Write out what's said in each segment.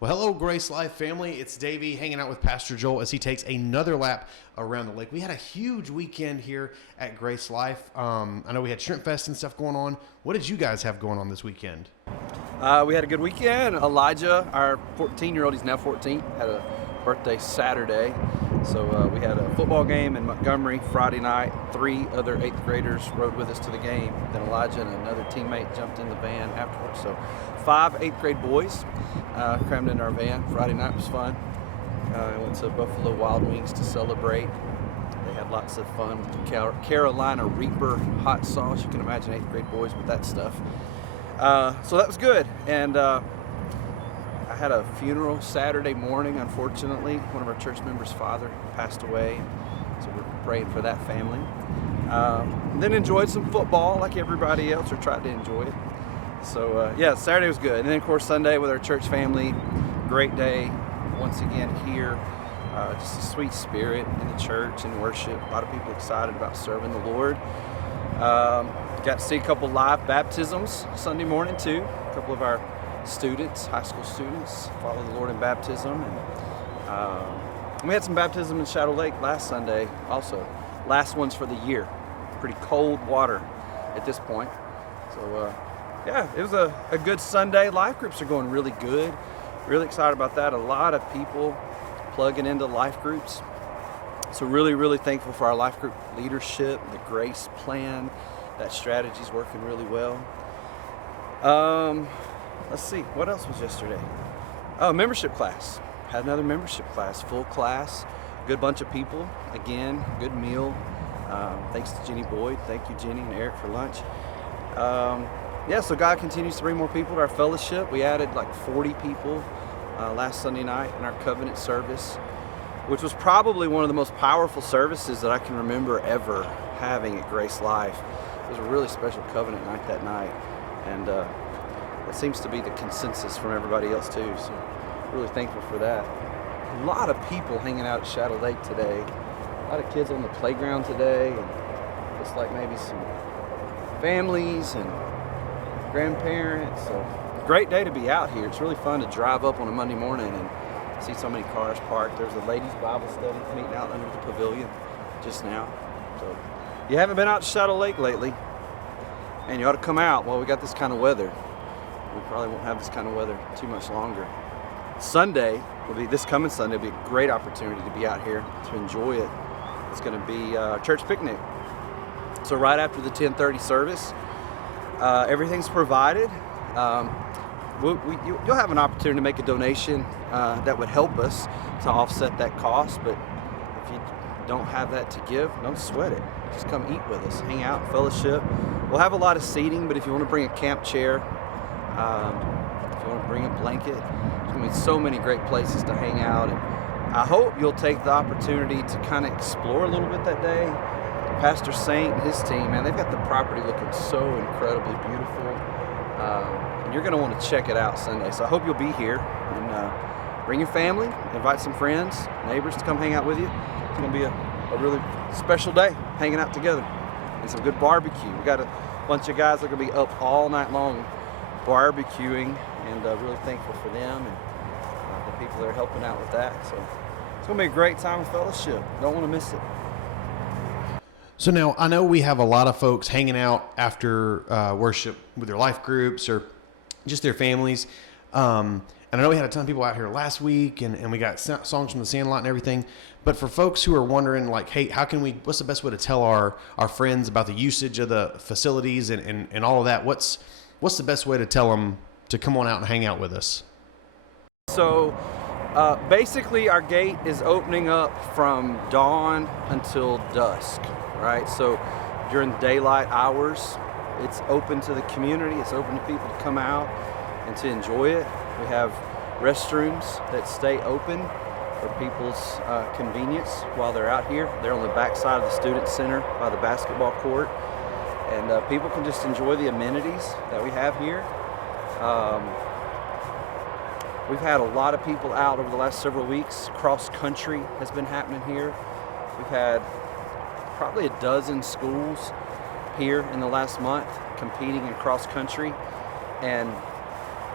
Well, hello, Grace Life family. It's Davey hanging out with Pastor Joel as he takes another lap around the lake. We had a huge weekend here at Grace Life. I know we had Shrimpfest and stuff going on. What did you guys have going on this weekend? We had a good weekend. Elijah, our 14-year-old, he's now 14, had a birthday Saturday. So we had a football game in Montgomery Friday night. 3 other 8th graders rode with us to the game. Then Elijah and another teammate jumped in the van afterwards. So 5 8th grade boys crammed into our van. Friday night was fun. I went to Buffalo Wild Wings to celebrate. They had lots of fun with the Carolina Reaper hot sauce. You can imagine 8th grade boys with that stuff. So that was good. And I had a funeral Saturday morning, unfortunately. One of our church members' father passed away, so we're praying for that family. Then enjoyed some football like everybody else, or tried to enjoy it. So yeah, Saturday was good. And then of course Sunday with our church family, great day once again here. Just a sweet spirit in the church and worship. A lot of people excited about serving the Lord. Got to see a couple live baptisms Sunday morning too. A couple of our students, high school students, follow the Lord in baptism. And we had some baptism in Shadow Lake last Sunday also. Last ones for the year. Pretty cold water at this point. So yeah, it was a good Sunday. Life groups are going really good. Really excited about that. A lot of people plugging into life groups. So really thankful for our life group leadership, the grace plan. That strategy's working really well. Let's see, what else was yesterday? Oh, membership class. Had another membership class, full class, good bunch of people. Again, good meal. Thanks to Jenny Boyd. Thank you, Jenny and Eric, for lunch. Yeah, so God continues to bring more people to our fellowship. We added like 40 people last Sunday night in our covenant service, which was probably one of the most powerful services that I can remember ever having at Grace Life. It was a really special covenant night that night, and it seems to be the consensus from everybody else too, so really thankful for that. A lot of people hanging out at Shadow Lake today. A lot of kids on the playground today, and just like maybe some families and grandparents. So great day to be out here. It's really fun to drive up on a Monday morning and see so many cars parked. There's a ladies' Bible study meeting out under the pavilion just now. So if you haven't been out to Shadow Lake lately, and you ought to come out while we got this kind of weather. We probably won't have this kind of weather too much longer. Sunday will be, this coming Sunday will be a great opportunity to be out here to enjoy it. It's going to be a church picnic. So right after the 10:30 service, everything's provided. You'll have an opportunity to make a donation that would help us to offset that cost, but if you don't have that to give, don't sweat it. Just come eat with us, hang out, fellowship. We'll have a lot of seating, but if you want to bring a camp chair, if you want to bring a blanket, there's going to be so many great places to hang out. And I hope you'll take the opportunity to kind of explore a little bit that day. Pastor Saint and his team, man, they've got the property looking so incredibly beautiful. And you're going to want to check it out Sunday. So I hope you'll be here and bring your family, invite some friends, neighbors to come hang out with you. It's going to be a really special day hanging out together and some good barbecue. We got a bunch of guys that are going to be up all night long barbecuing, and really thankful for them and the people that are helping out with that. So it's going to be a great time of fellowship. Don't want to miss it. So now I know we have a lot of folks hanging out after worship with their life groups or just their families. And I know we had a ton of people out here last week, and we got songs from the Sandlot and everything. But for folks who are wondering, like, hey, what's the best way to tell our friends about the usage of the facilities and all of that? What's the best way to tell them to come on out and hang out with us? So basically our gate is opening up from dawn until dusk, right? So during daylight hours, it's open to the community. It's open to people to come out and to enjoy it. We have restrooms that stay open for people's convenience while they're out here. They're on the back side of the student center by the basketball court, and people can just enjoy the amenities that we have here. We've had a lot of people out over the last several weeks. Cross country has been happening here. We've had probably a dozen schools here in the last month competing in cross country, and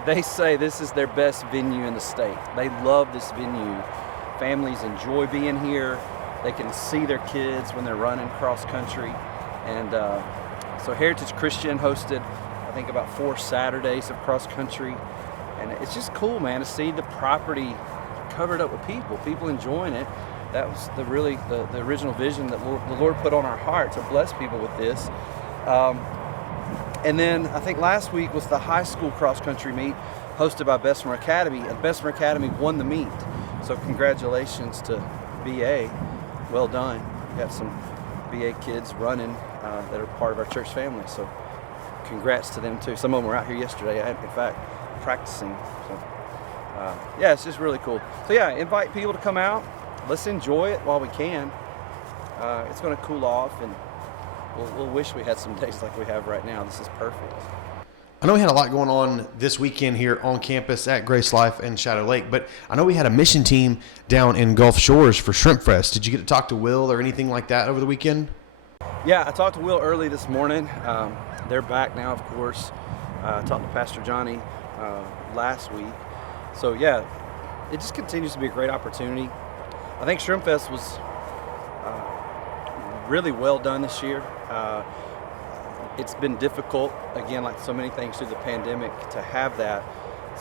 They say this is their best venue in the state. They love this venue. Families enjoy being here. They can see their kids when they're running cross country. And so Heritage Christian hosted, I think, about 4 Saturdays of cross country. And it's just cool, man, to see the property covered up with people enjoying it. That was the original vision that the Lord put on our heart, to bless people with this. And then I think last week was the high school cross country meet hosted by Bessemer Academy, and Bessemer Academy won the meet. So congratulations to BA. Well done. Got some BA kids running that are part of our church family. So congrats to them too. Some of them were out here yesterday, in fact, practicing. So yeah, it's just really cool. So yeah, invite people to come out. Let's enjoy it while we can. It's going to cool off, and we'll wish we had some days like we have right now. This is perfect. I know we had a lot going on this weekend here on campus at Grace Life and Shadow Lake, but I know we had a mission team down in Gulf Shores for Shrimpfest. Did you get to talk to Will or anything like that over the weekend? Yeah, I talked to Will early this morning. They're back now, of course. I talked to Pastor Johnny last week. So yeah, it just continues to be a great opportunity. I think Shrimpfest was really well done this year. It's been difficult, again, like so many things through the pandemic, to have that.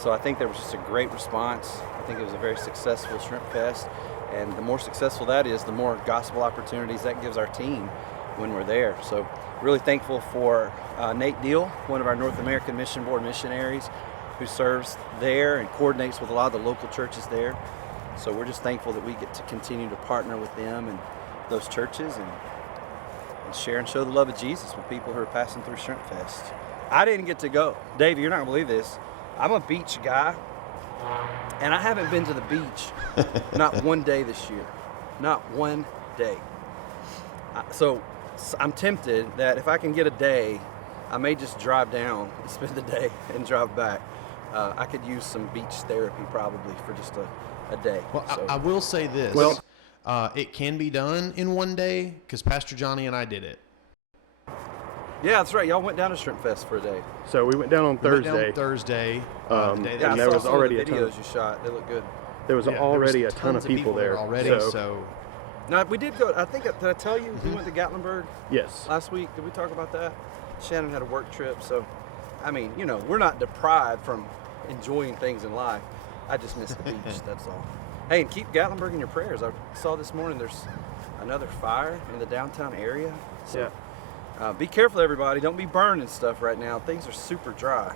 So I think there was just a great response. I think it was a very successful Shrimpfest. And the more successful that is, the more gospel opportunities that gives our team when we're there. So really thankful for Nate Deal, one of our North American Mission Board missionaries, who serves there and coordinates with a lot of the local churches there. So we're just thankful that we get to continue to partner with them and those churches and share and show the love of Jesus with people who are passing through Shrimpfest. I didn't get to go. Dave, you're not going to believe this. I'm a beach guy, and I haven't been to the beach not one day this year. Not one day. So I'm tempted that if I can get a day, I may just drive down and spend the day and drive back. I could use some beach therapy probably for just a day. Well, so. I will say this. Well, it can be done in one day because Pastor Johnny and I did it. Yeah, that's right. Y'all went down to Shrimpfest for a day. So we went down on Thursday. The day yeah, that there was already a ton of videos you shot. They look good. There was already a ton of people there already. So now we did go. I think did I tell you we went to Gatlinburg? Yes. Last week. Did we talk about that? Shannon had a work trip, so I mean, we're not deprived from enjoying things in life. I just missed the beach. That's all. Hey, and keep Gatlinburg in your prayers. I saw this morning there's another fire in the downtown area. So, yeah. Be careful, everybody. Don't be burning stuff right now. Things are super dry.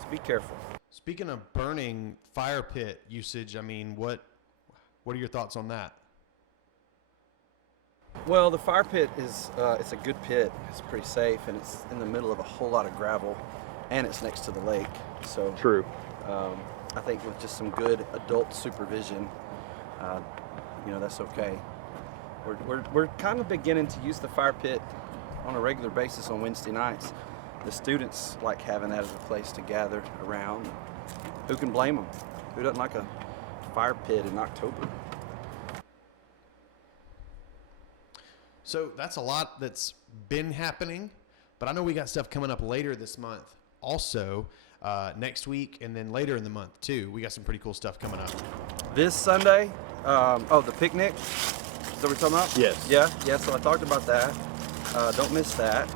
So be careful. Speaking of burning fire pit usage, I mean, what are your thoughts on that? Well, the fire pit is it's a good pit. It's pretty safe, and it's in the middle of a whole lot of gravel, and it's next to the lake. So true. I think with just some good adult supervision, that's okay. We're kind of beginning to use the fire pit on a regular basis on Wednesday nights. The students like having that as a place to gather around. Who can blame them? Who doesn't like a fire pit in October? So that's a lot that's been happening, but I know we got stuff coming up later this month. Also, next week and then later in the month too. We got some pretty cool stuff coming up. This Sunday, the picnic. Is that what we're talking about? Yes. Yeah. So I talked about that. Don't miss that.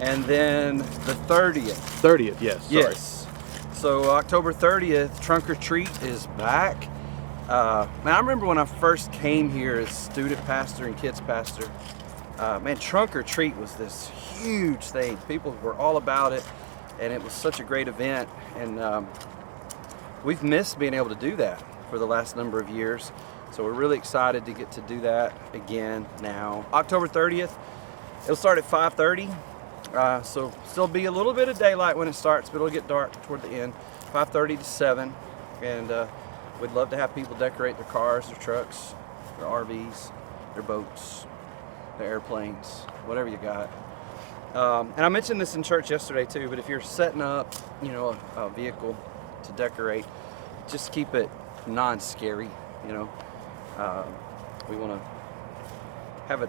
And then the 30th. 30th, yes. Sorry. Yes. So October 30th, Trunk or Treat is back. Man, I remember when I first came here as student pastor and kids pastor. Trunk or Treat was this huge thing. People were all about it, and it was such a great event. And we've missed being able to do that for the last number of years. So we're really excited to get to do that again now. October 30th, it'll start at 5:30. So still be a little bit of daylight when it starts, but it'll get dark toward the end. 5:30 to 7. And we'd love to have people decorate their cars, their trucks, their RVs, their boats, their airplanes, whatever you got. And I mentioned this in church yesterday too, but if you're setting up, a vehicle to decorate, just keep it non-scary, We want to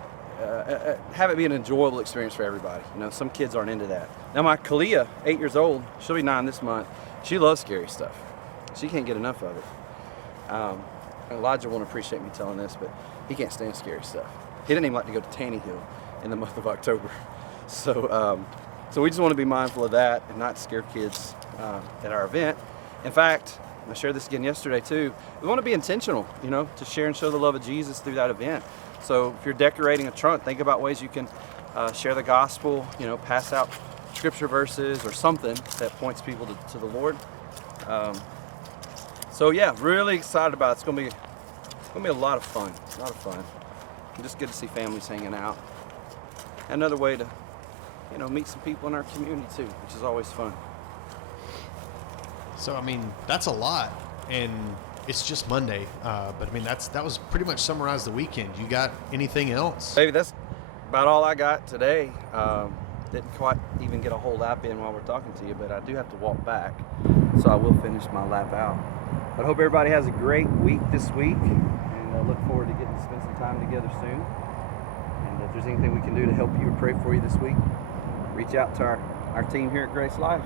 have it be an enjoyable experience for everybody. Some kids aren't into that. Now my Kalia, 8 years old, she'll be 9 this month. She loves scary stuff. She can't get enough of it. Elijah won't appreciate me telling this, but he can't stand scary stuff. He didn't even like to go to Tanny Hill in the month of October. So we just want to be mindful of that and not scare kids at our event. In fact, I shared this again yesterday too. We want to be intentional, to share and show the love of Jesus through that event. So if you're decorating a trunk, think about ways you can share the gospel, pass out scripture verses or something that points people to the Lord. So yeah, really excited about it. It's gonna be a lot of fun. And just good to see families hanging out. Another way to, meet some people in our community too, which is always fun. So I mean, that's a lot, and it's just Monday. But I mean, that was pretty much summarized the weekend. You got anything else? Baby, that's about all I got today. Didn't quite even get a whole lap in while we're talking to you, but I do have to walk back, so I will finish my lap out. But I hope everybody has a great week this week, and I look forward to getting to spend some time together soon. And if there's anything we can do to help you or pray for you this week, reach out to our team here at Grace Life.